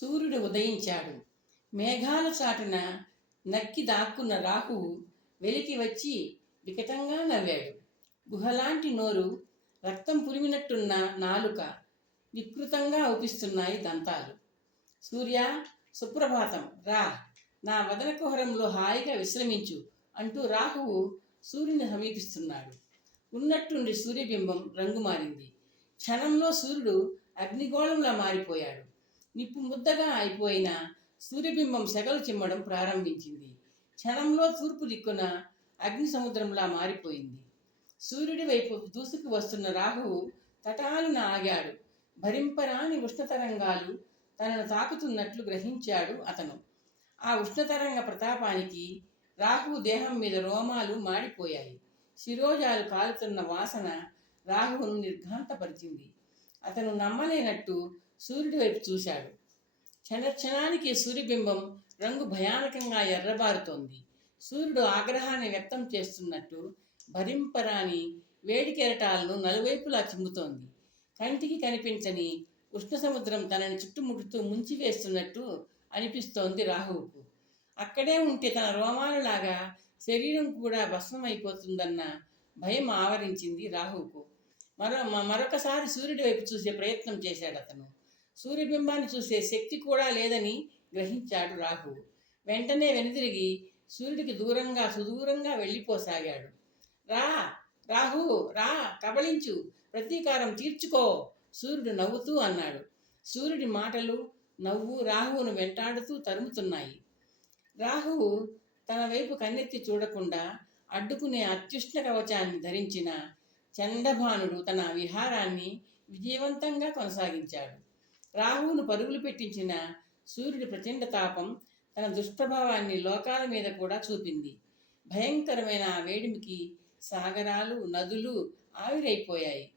సూర్యుడు ఉదయించాడు. మేఘాల చాటున నక్కి దాక్కున్న రాహువు వెలికి వచ్చి వికటంగా నవ్వాడు. గుహలాంటి నోరు రక్తం పురిమినట్టున్న నాలుక వికృతంగా ఊపిస్తున్నాయి దంతాలు. సూర్య సుప్రభాతం రా నా వదన కుహరంలో హాయిగా విశ్రమించు అంటూ రాహువు సూర్యుని సమీపిస్తున్నాడు. ఉన్నట్టుండి సూర్యబింబం రంగు మారింది. క్షణంలో సూర్యుడు అగ్నిగోళంలా మారిపోయాడు. నిప్పు ముద్దగా అయిపోయిన సూర్యబింబం సెగలు చిమ్మడం ప్రారంభించింది. క్షణంలో తూర్పు దిక్కున అగ్ని సముద్రంలా మారిపోయింది. సూర్యుడి వైపు దూసుకు వస్తున్న రాహువు తటాలున ఆగాడు. భరింపరాని ఉష్ణతరంగాలు తనను తాకుతున్నట్లు గ్రహించాడు అతను. ఆ ఉష్ణతరంగ ప్రతాపానికి రాహువు దేహం మీద రోమాలు మాడిపోయాయి. శిరోజాలు కాలుతున్న వాసన రాహువును నిర్ఘాంతపరిచింది. అతను నమ్మలేనట్టు సూర్యుడి వైపు చూశాడు. క్షణక్షణానికి సూర్యబింబం రంగు భయానకంగా ఎర్రబారుతోంది. సూర్యుడు ఆగ్రహాన్ని వ్యక్తం చేస్తున్నట్టు భరింపరాని వేడి కెరటాలను నలువైపులా చిమ్ముతోంది. కంటికి కనిపించని ఉష్ణ సముద్రం తనని చుట్టుముడుతూ ముంచివేస్తున్నట్టు అనిపిస్తోంది రాహువుకు. అక్కడే ఉంటే తన రోమాలలాగా శరీరం కూడా భస్మమైపోతుందన్న భయం ఆవరించింది రాహువుకు. మరో మరొకసారి సూర్యుడి వైపు చూసే ప్రయత్నం చేశాడు అతను. సూర్యబింబాన్ని చూసే శక్తి కూడా లేదని గ్రహించాడు రాహు. వెంటనే వెనుదిరిగి సూర్యుడికి దూరంగా సుదూరంగా వెళ్ళిపోసాగాడు. రా రాహు రా కబళించు ప్రతీకారం తీర్చుకో సూర్యుడు నవ్వుతూ అన్నాడు. సూర్యుడి మాటలు నవ్వు రాహువును వెంటాడుతూ తరుముతున్నాయి. రాహువు తన వైపు కన్నెత్తి చూడకుండా అడ్డుకునే అత్యుష్ణ కవచాన్ని ధరించిన చండభానుడు తన విహారాన్ని విజయవంతంగా కొనసాగించాడు. రాహువును పరుగులు పెట్టించిన సూర్యుడి ప్రచండ తాపం తన దుష్ప్రభావాన్ని లోకాల మీద కూడా చూపింది. భయంకరమైన ఆ వేడిమికి సాగరాలు నదులు ఆవిరైపోయాయి.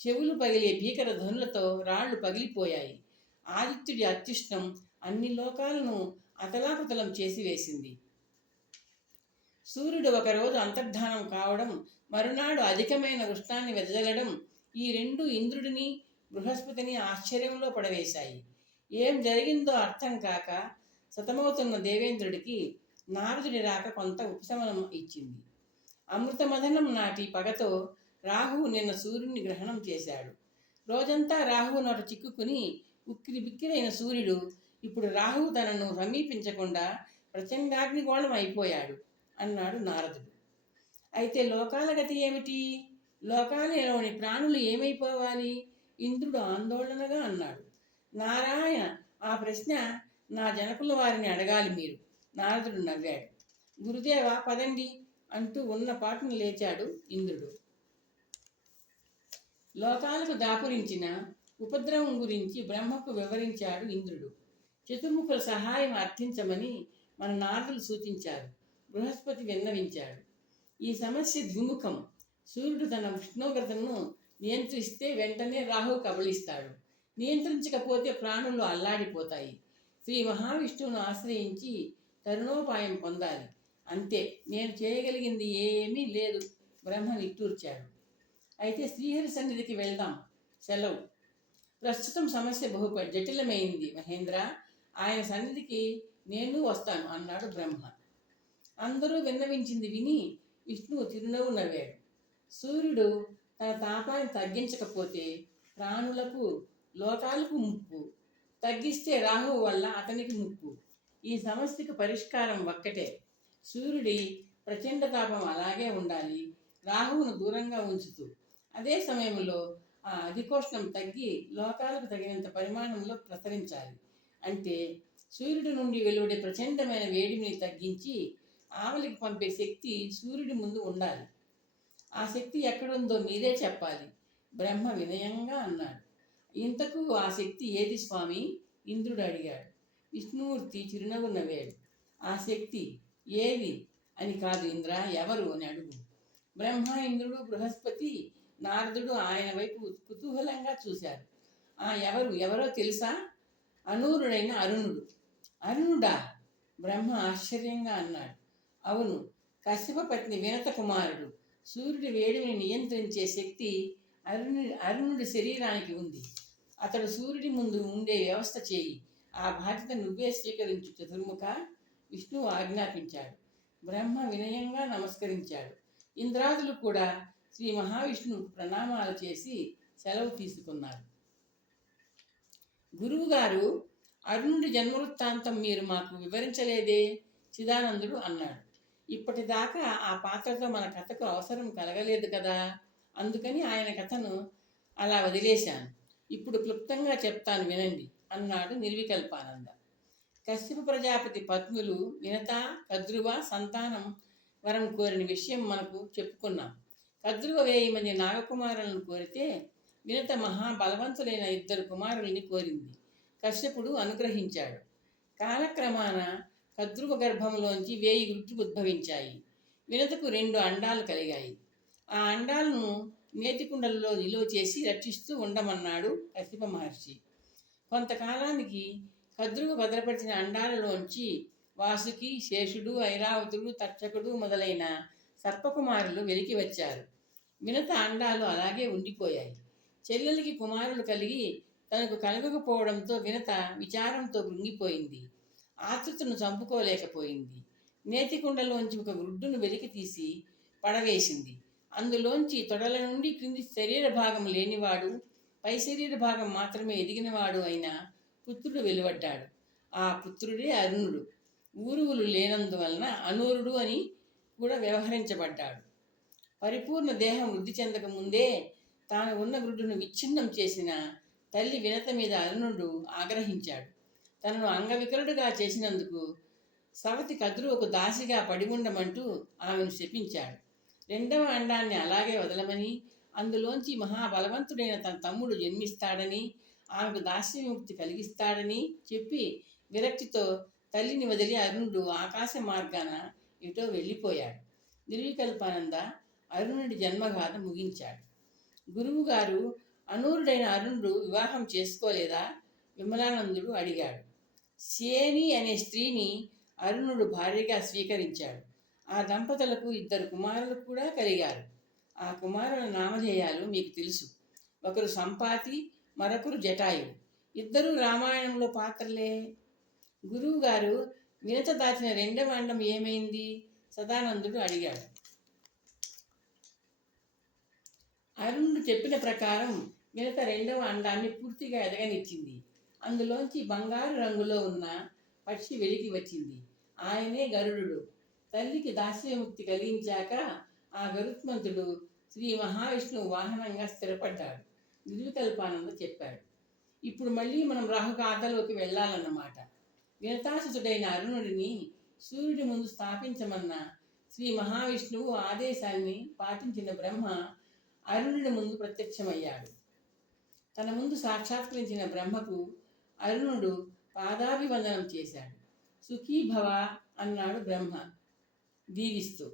చెవులు పగిలే భీకర ధ్వనులతో రాళ్ళు పగిలిపోయాయి. ఆదిత్యుడి అత్యుష్ణం అన్ని లోకాలను అతలాకుతలం చేసి వేసింది సూర్యుడు ఒకరోజు అంతర్ధానం కావడం మరునాడు అధికమైన ఉష్ణాన్ని వెదజల్లడం ఈ రెండు ఇంద్రుడిని బృహస్పతిని ఆశ్చర్యంలో పడవేశాయి. ఏం జరిగిందో అర్థం కాక సతమవుతున్న దేవేంద్రుడికి నారదుడి రాక కొంత ఉపశమనం ఇచ్చింది. అమృతమదనం నాటి పగతో రాహువు నిన్న సూర్యుని గ్రహణం చేశాడు. రోజంతా రాహువు నోట చిక్కుకుని ఉక్కిరి బిక్కిరైన సూర్యుడు ఇప్పుడు రాహువు తనను సమీపించకుండా ప్రచండాగ్నిగోళం అయిపోయాడు అన్నాడు నారదుడు. అయితే లోకాల గతి ఏమిటి? లోకాలలోని ప్రాణులు ఏమైపోవాలి? ఇంద్రుడు ఆందోళనగా అన్నాడు. నారాయణ ఆ ప్రశ్న నా జనకుల వారిని అడగాలి మీరు. నారదుడు నవ్వాడు. గురుదేవ పదండి అంటూ ఉన్న పాటను లేచాడు ఇంద్రుడు. లోకాలకు దాపురించిన ఉపద్రవం గురించి బ్రహ్మకు వివరించాడు ఇంద్రుడు. చతుర్ముఖుల సహాయం అర్థించమని మన నారదులు సూచించారు. బృహస్పతి విన్నవించాడు. ఈ సమస్య ద్విముఖం. సూర్యుడు తన ఉష్ణోగ్రతను నియంత్రిస్తే వెంటనే రాహు కబళిస్తాడు. నియంత్రించకపోతే ప్రాణులు అల్లాడిపోతాయి. శ్రీ మహావిష్ణువును ఆశ్రయించి తరుణోపాయం పొందాలి. అంతే నేను చేయగలిగింది ఏమీ లేదు బ్రహ్మ నిట్టూర్చాడు. అయితే శ్రీహరి సన్నిధికి వెళ్దాం. సెలవు. ప్రస్తుతం సమస్య బహు జటిలమైంది. మహేంద్ర ఆయన సన్నిధికి నేను వస్తాను అన్నాడు బ్రహ్మ. అందరూ విన్నవించింది విని విష్ణువు చిరునవ్వు నవ్వాడు. సూర్యుడు తన తాపాన్ని తగ్గించకపోతే ప్రాణులకు లోకాలకు ముప్పు. తగ్గిస్తే రాహువు వల్ల అతనికి ముప్పు. ఈ సమస్యకు పరిష్కారం ఒక్కటే. సూర్యుడి ప్రచండ తాపం అలాగే ఉండాలి. రాహువును దూరంగా ఉంచుతూ. అదే సమయంలో ఆ అధికోష్ణం తగ్గి లోకాలకు తగినంత పరిమాణంలో ప్రసరించాలి. అంటే సూర్యుడి నుండి వెలువడే ప్రచండమైన వేడిని తగ్గించి ఆవలికి పంపే శక్తి సూర్యుడి ముందు ఉండాలి. ఆ శక్తి ఎక్కడుందో మీరే చెప్పాలి. బ్రహ్మ వినయంగా అన్నాడు. ఇంతకు ఆ శక్తి ఏది స్వామి? ఇంద్రుడు అడిగాడు. విష్ణుమూర్తి చిరునవ్వు నవ్వాడు. ఆ శక్తి ఏది అని కాదు ఇంద్ర ఎవరు అని అడుగు. బ్రహ్మ ఇంద్రుడు బృహస్పతి నారదుడు ఆయన వైపు కుతూహలంగా చూశారు. ఆ ఎవరు ఎవరో తెలుసా? అనూరుడైన అరుణుడు. అరుణుడా? బ్రహ్మ ఆశ్చర్యంగా అన్నాడు. అవును కశ్యప పత్ని వినత కుమారుడు. సూర్యుడి వేడిని నియంత్రించే శక్తి అరుణు అరుణుడి శరీరానికి ఉంది. అతడు సూర్యుడి ముందు ఉండే వ్యవస్థ చేయి. ఆ బాధ్యత నువ్వే స్వీకరించు చతుర్ముఖ. విష్ణువు ఆజ్ఞాపించాడు. బ్రహ్మ వినయంగా నమస్కరించాడు. ఇంద్రాదులు కూడా శ్రీ మహావిష్ణువుకు ప్రణామాలు చేసి సెలవు తీసుకున్నారు. గురువుగారు అరుణుడి జన్మవృత్తాంతం మీరు మాకు వివరించలేదే? చిదానందుడు అన్నాడు. ఇప్పటిదాకా ఆ పాత్రతో మన కథకు అవసరం కలగలేదు కదా. అందుకని ఆయన కథను అలా వదిలేశాను. ఇప్పుడు క్లుప్తంగా చెప్తాను వినండి అన్నాడు నిర్వికల్పానంద. కశ్యప ప్రజాపతి పద్ములు వినత కద్రువ సంతానం వరం కోరిన విషయం మనకు చెప్పుకున్నాం. కద్రువ వేయి మంది నాగకుమారులను కోరితే వినత మహాబలవంతులైన ఇద్దరు కుమారుల్ని కోరింది. కశ్యపుడు అనుగ్రహించాడు. కాలక్రమాన కద్రువ గర్భంలోంచి వేయి గుడ్లు ఉద్భవించాయి. వినతకు రెండు అండాలు కలిగాయి. ఆ అండాలను నేతికుండలలో నిలువ చేసి రక్షిస్తూ ఉండమన్నాడు కశ్యప మహర్షి. కొంతకాలానికి కద్రువ భద్రపరిచిన అండాలలోంచి వాసుకి శేషుడు ఐరావతుడు తర్చకుడు మొదలైన సర్పకుమారులు వెలికి వచ్చారు. వినత అండాలు అలాగే ఉండిపోయాయి. చెల్లెలికి కుమారులు కలిగి తనకు కలగకపోవడంతో వినత విచారంతో కృంగిపోయింది. ఆతృతను చంపుకోలేకపోయింది. నేతికుండలోంచి ఒక వృడ్డును వెలికి తీసి పడవేసింది. అందులోంచి తొడల నుండి క్రింది శరీర భాగం లేనివాడు పై శరీర భాగం మాత్రమే ఎదిగినవాడు అయిన పుత్రుడు వెలువడ్డాడు. ఆ పుత్రుడే అరుణుడు. ఊరువులు లేనందువలన అనూరుడు అని కూడా వ్యవహరించబడ్డాడు. పరిపూర్ణ దేహం వృద్ధి చెందక ముందే తాను ఉన్న వృద్ధును విచ్ఛిన్నం చేసిన తల్లి వినత మీద అరుణుడు ఆగ్రహించాడు. తనను అంగవికరుడుగా చేసినందుకు సవతి కద్రువుకు దాసిగా పడి ఉండమంటూ ఆమెను శపించాడు. రెండవ అండాన్ని అలాగే వదలమని అందులోంచి మహాబలవంతుడైన తన తమ్ముడు జన్మిస్తాడని ఆమెకు దాస్యముక్తి కలిగిస్తాడని చెప్పి విరక్తితో తల్లిని వదిలి అరుణుడు ఆకాశ మార్గాన ఎటో వెళ్ళిపోయాడు. నిర్వికల్పానంద అరుణుడి జన్మగాథ ముగించాడు. గురువుగారు అనూరుడైన అరుణుడు వివాహం చేసుకోలేదా? విమలానందుడు అడిగాడు. సేని అనే స్త్రీని అరుణుడు భార్యగా స్వీకరించాడు. ఆ దంపతులకు ఇద్దరు కుమారులు కూడా కలిగారు. ఆ కుమారుల నామధేయాలు మీకు తెలుసు. ఒకరు సంపాతి మరొకరు జటాయు ఇద్దరు రామాయణంలో పాత్రలే. గురువుగారు వినత దాచిన రెండవ అండం ఏమైంది? సదానందుడు అడిగాడు. అరుణుడు చెప్పిన ప్రకారం మిగతా రెండవ అండాన్ని పూర్తిగా ఎదగనిచ్చింది. అందులోంచి బంగారు రంగులో ఉన్న పక్షి వెలికి వచ్చింది. ఆయనే గరుడు తల్లికి దాస్యముక్తి కలిగించాక ఆ గరుత్మంతుడు శ్రీ మహావిష్ణువు వాహనంగా స్థిరపడ్డాడు. నిర్వికల్పానంద చెప్పాడు. ఇప్పుడు మళ్ళీ మనం రాహుగాథలోకి వెళ్ళాలన్నమాట. వినతాసుతుడైన అరుణుడిని సూర్యుడి ముందు స్థాపించమన్న శ్రీ మహావిష్ణువు ఆదేశాన్ని పాటించిన బ్రహ్మ అరుణుడి ముందు ప్రత్యక్షమయ్యాడు. తన ముందు సాక్షాత్కరించిన బ్రహ్మకు అరుణుడు పాదాభివందనం చేశాడు. సుఖీభవ అన్నాడు బ్రహ్మ. దీవిస్తూ.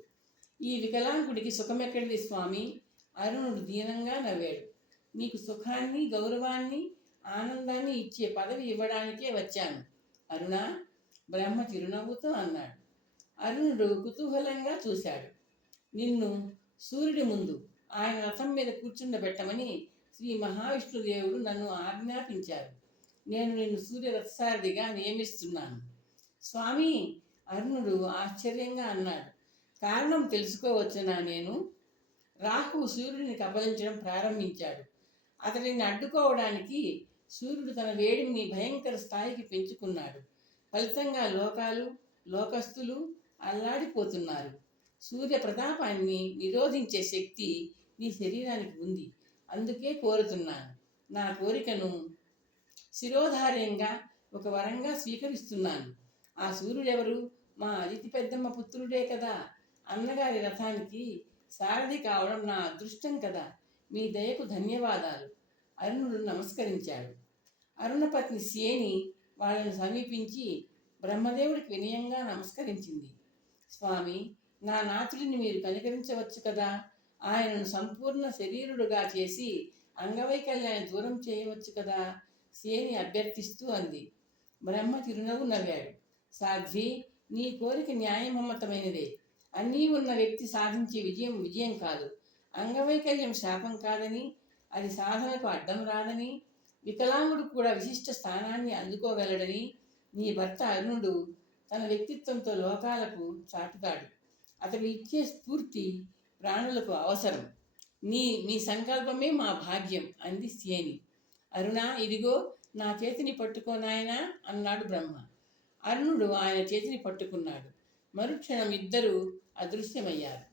ఈ వికలాంగుడికి సుఖమెక్కడిది స్వామి? అరుణుడు దీనంగా నవ్వాడు. నీకు సుఖాన్ని గౌరవాన్ని ఆనందాన్ని ఇచ్చే పదవి ఇవ్వడానికే వచ్చాను. అరుణ బ్రహ్మ చిరునవ్వుతో అన్నాడు. అరుణుడు కుతూహలంగా చూశాడు. నిన్ను సూర్యుడి ముందు ఆయన రథం మీద కూర్చుండబెట్టమని శ్రీ మహావిష్ణుదేవుడు నన్ను ఆజ్ఞాపించారు. నేను నిన్ను సూర్య రథసారథిగా నియమిస్తున్నాను. స్వామి అరుణుడు ఆశ్చర్యంగా అన్నాడు. కారణం తెలుసుకోవచ్చునా నేను? రాహు సూర్యుడిని కబలించడం ప్రారంభించాడు. అతడిని అడ్డుకోవడానికి సూర్యుడు తన వేడిని భయంకర స్థాయికి పెంచుకున్నాడు. ఫలితంగా లోకాలు లోకస్తులు అల్లాడిపోతున్నారు. సూర్య ప్రతాపాన్ని నిరోధించే శక్తి నీ శరీరానికి ఉంది. అందుకే కోరుతున్నాను. నా కోరికను శిరోధార్యంగా ఒక వరంగా స్వీకరిస్తున్నాను. ఆ సూర్యుడెవరు? మా అతిథి పెద్దమ్మ పుత్రుడే కదా. అన్నగారి రథానికి సారథి కావడం నా అదృష్టం కదా. మీ దయకు ధన్యవాదాలు. అరుణుడు నమస్కరించాడు. అరుణపత్ని సేని వాళ్ళను సమీపించి బ్రహ్మదేవుడికి వినయంగా నమస్కరించింది. స్వామి నా నాతుడిని మీరు కనికరించవచ్చు కదా. ఆయనను సంపూర్ణ శరీరుడుగా చేసి అంగవైకల్యాన్ని దూరం చేయవచ్చు కదా. సేని అభ్యర్థిస్తూ అంది. బ్రహ్మ చిరునవ్వు నవ్వాడు. సాధ్వి నీ కోరిక న్యాయమమ్మతమైనదే. అన్నీ ఉన్న వ్యక్తి సాధించే విజయం విజయం కాదు. అంగవైకల్యం శాపం కాదని అది సాధనకు అడ్డం రాదని వికలాంగుడు కూడా విశిష్ట స్థానాన్ని అందుకోగలడని నీ భర్త అరుణుడు తన వ్యక్తిత్వంతో లోకాలకు చాటుతాడు. అతడు ఇచ్చే స్ఫూర్తి ప్రాణులకు అవసరం. నీ నీ సంకల్పమే మా భాగ్యం అంది సేని. అరుణ ఇదిగో నా చేతిని పట్టుకో నాయనా అన్నాడు బ్రహ్మ. అరుణుడు ఆయన చేతిని పట్టుకున్నాడు. మరుక్షణం ఇద్దరూ అదృశ్యమయ్యారు.